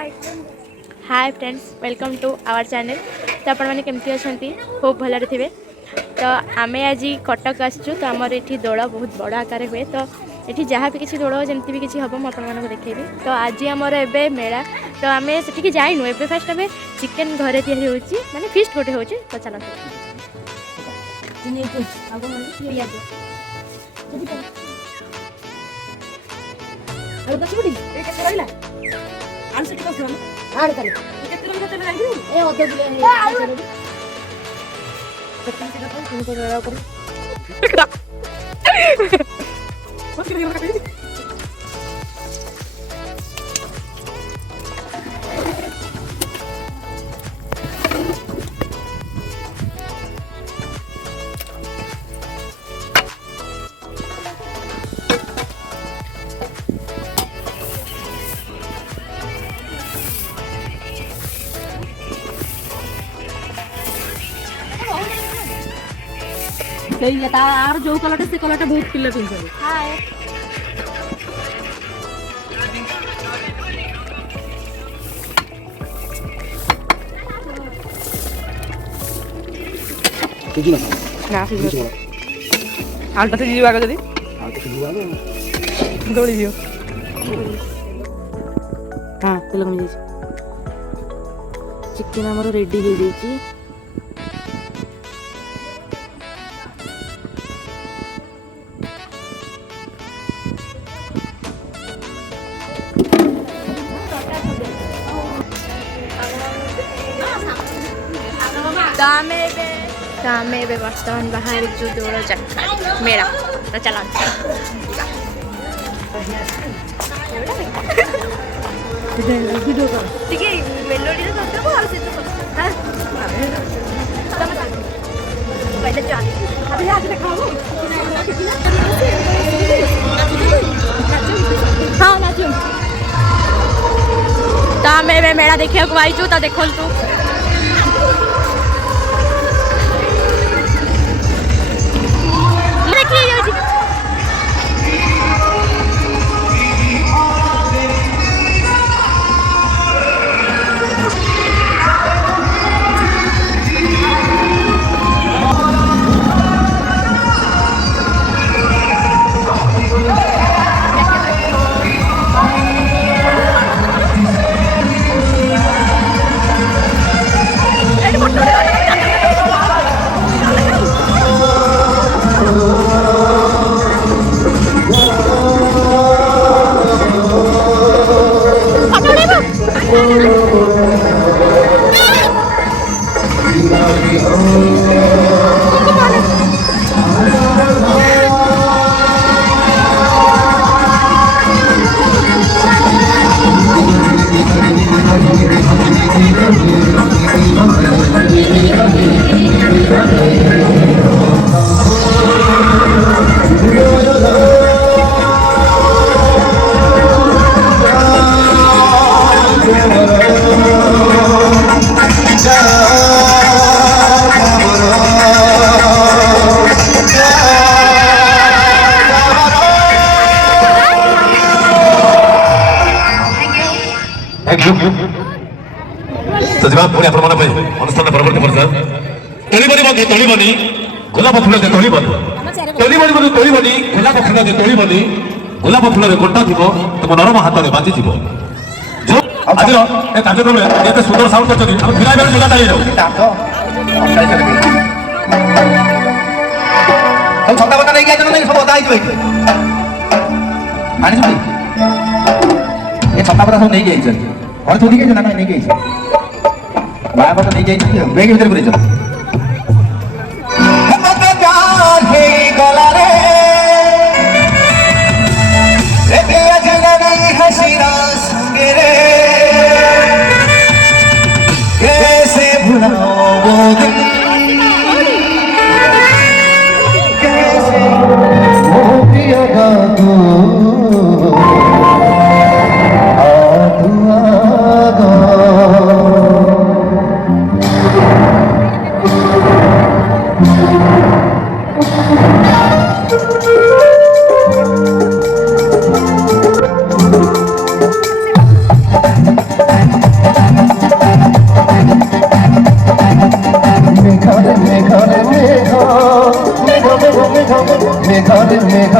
Hi friends welcome to our channel. तो आपण मैंने केमती अच्छा खूब भलरे थे। तो आम आज कटक आसचु। तो आमर ये दोल बहुत बड़ आकार हुए। तो ये जहाँ भी किसी दोल जमी भी किसी हम मुझे देखेबी। तो आज आमर ए मेला। तो आम से जाइनु ए फास्ट आम चिकेन घरे या माने फिस्ट गोटे हो। तो चलो जो कलर से कलर बहुत पिला पिंधे आलटा से जीवा जदी आलटा से जीवा दौड़ी दियो। हां तेल कमी जाई। चिकन हमर रेडी हो जाई। दामे बर्तमान बाहर जो दोल चक्का मेरा तो चला मेला देखा आई तो देखु पुणी आपण अनुष्ठान परवर्ती वर्ष तोलिबनी तोलिबनी गोलाप फूल तोलिबनी तोलिबनी तोलिबनी गोलाप फूल तोलिबनी गोलाप फूल गोटा थी तुम नरम हाथ में बाजी थी जो आज कार्यक्रम में सुंदर साउंड कर छटा बता नहीं सब अदा छटा बता सब नहीं घर थोड़ी गई ना नहीं गई बाया पता नहीं जाइए बैग भीतर पूरे चलो मत प्यार है गला रे रे अजला नहीं हसीना संगे रे कैसे भुलाओ वो दिन कैसे वो पिएगा तू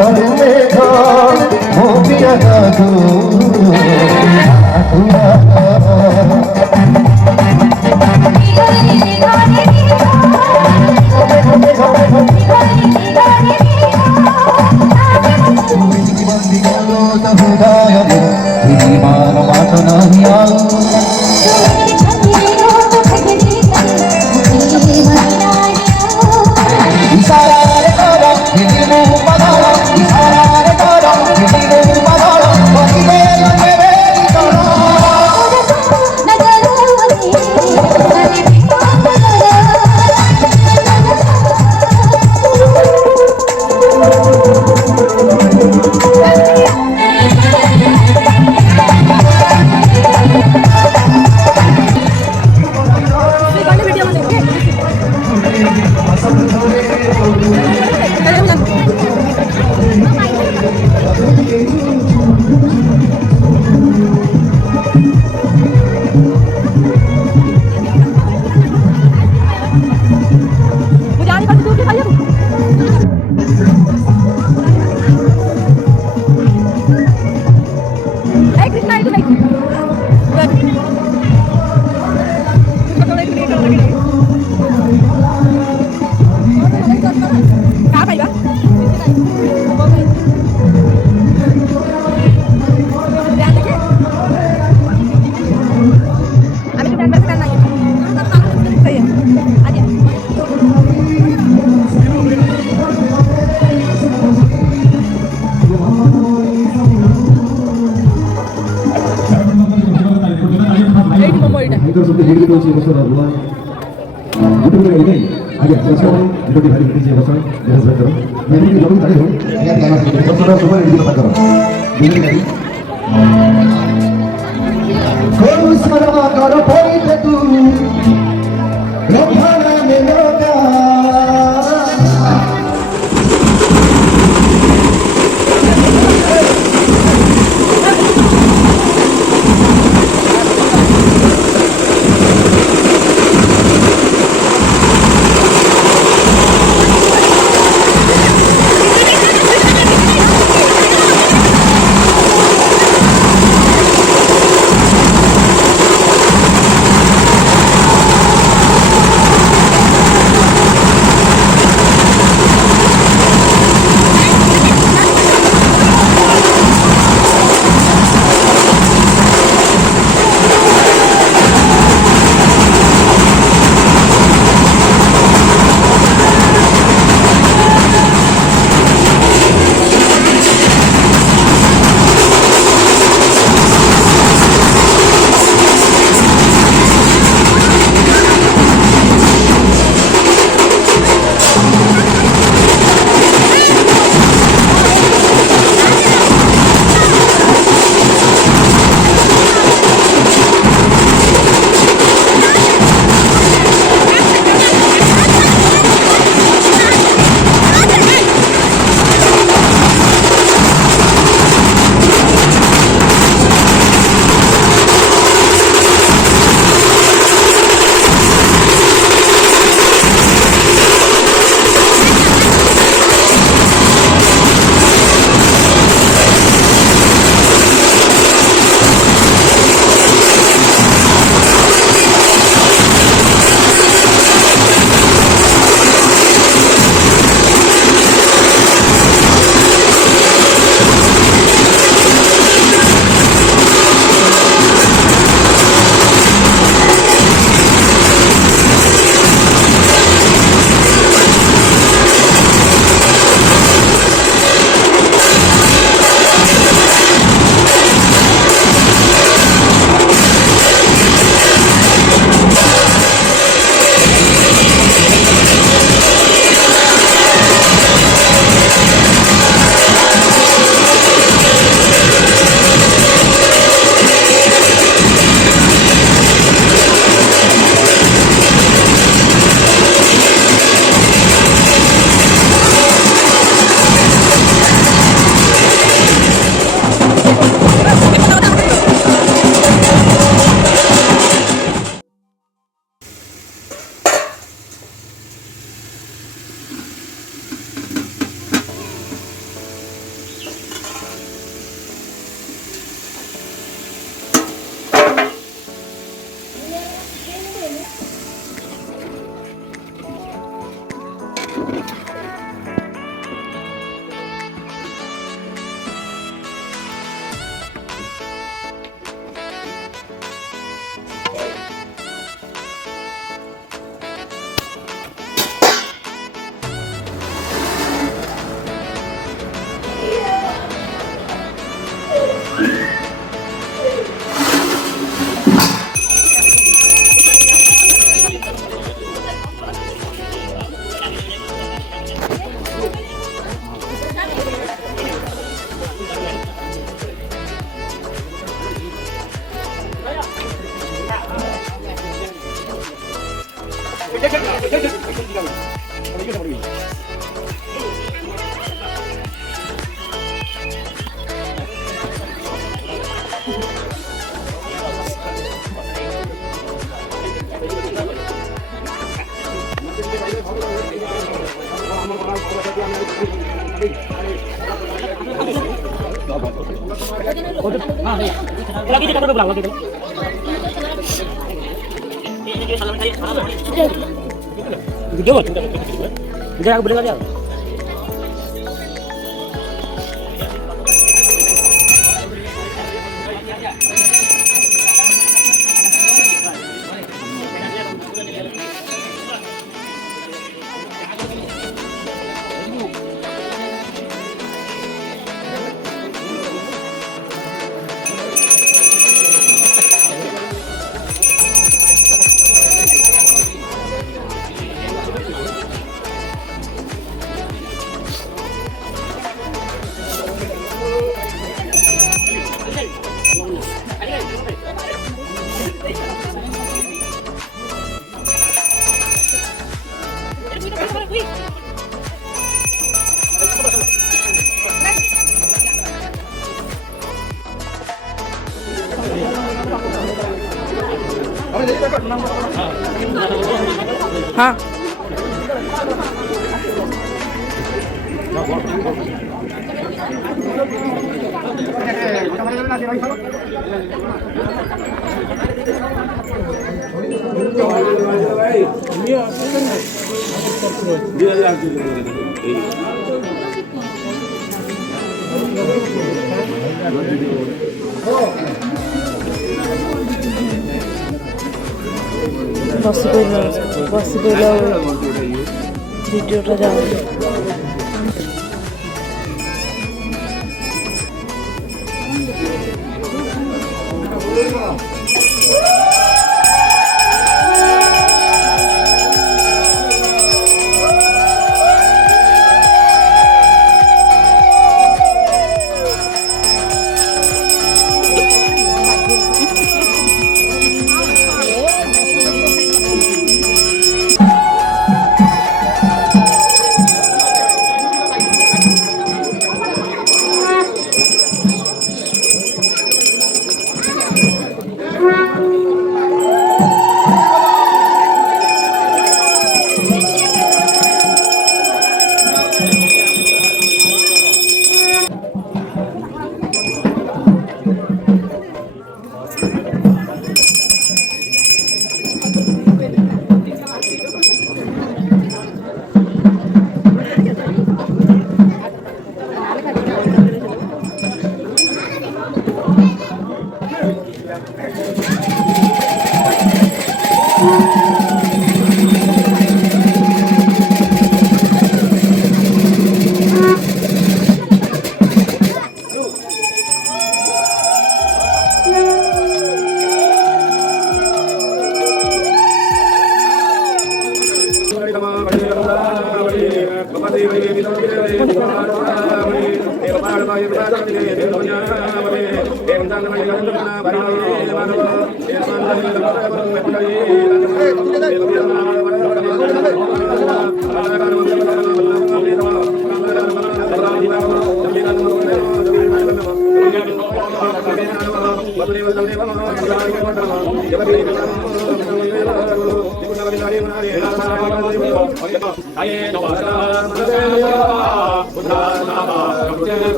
ঝড় মেঘ মোবিয়া দাদু lagi di kamar belakang lagi. Gede banget. Gede aku bedengar ya. हाँ बस पहला भिडियोटा जाओ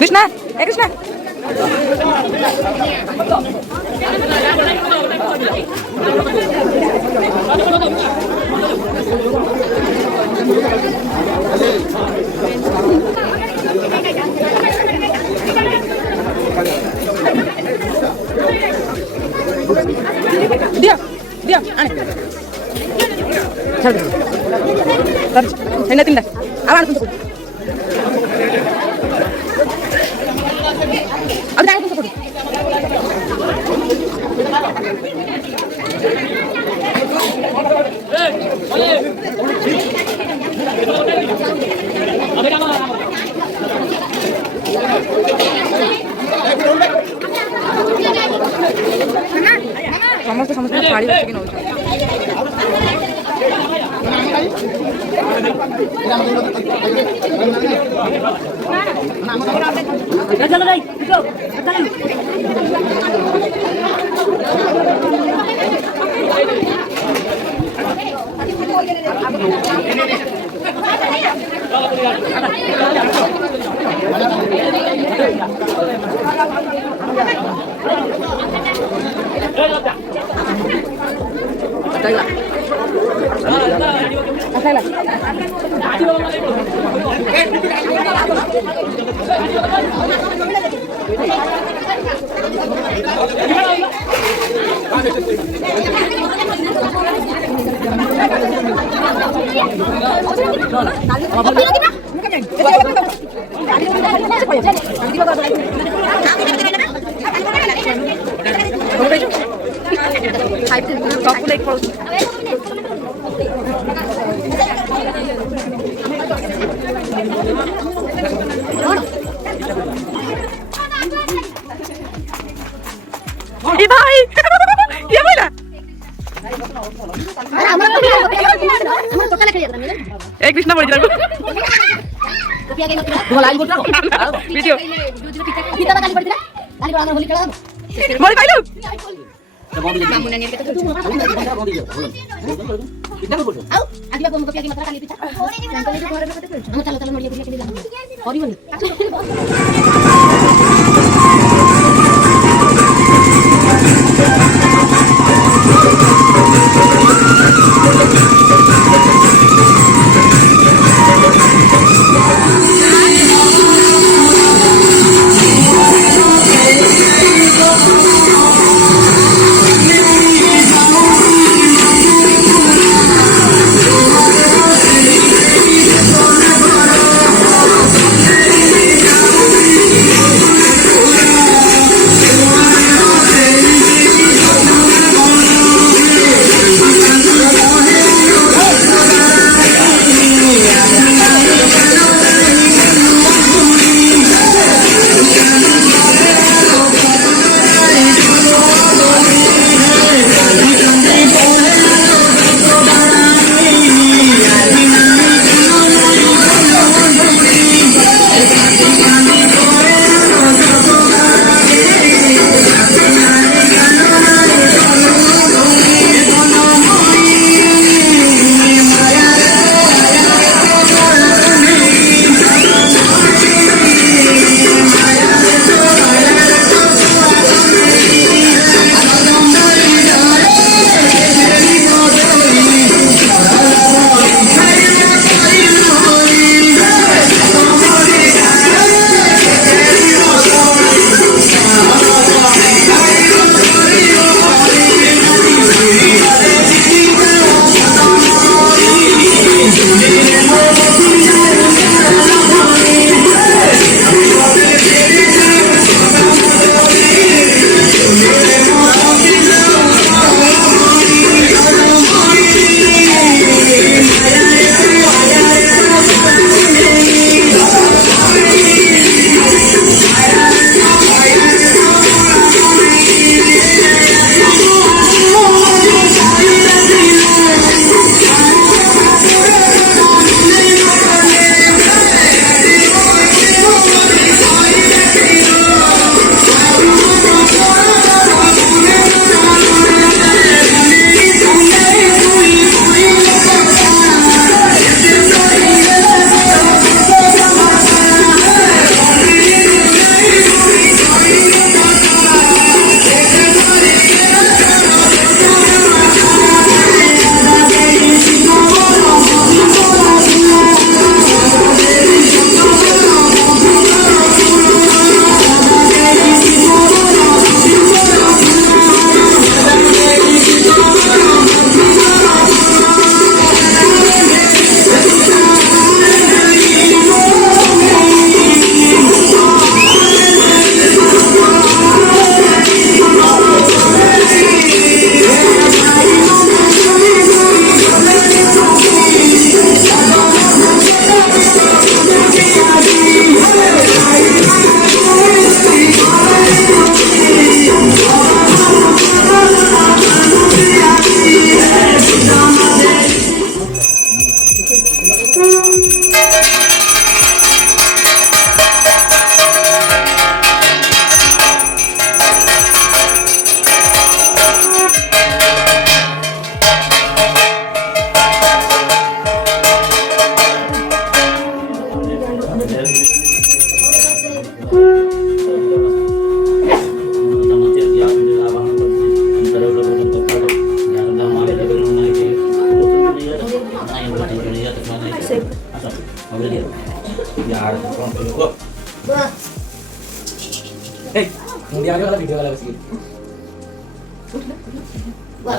कृष्णा ए Krishna Saya tindak. Awan aku. Abi jangan aku. ସମସ୍ତେ ସମସ୍ତେ ଥାଳି ବସିକି ନଉଛନ୍ତି। भाई ये बोला एक कृष्णा पड़ी जाएगा वीडियो बोल pilo Hey, dia ada video lagi sih. Wah.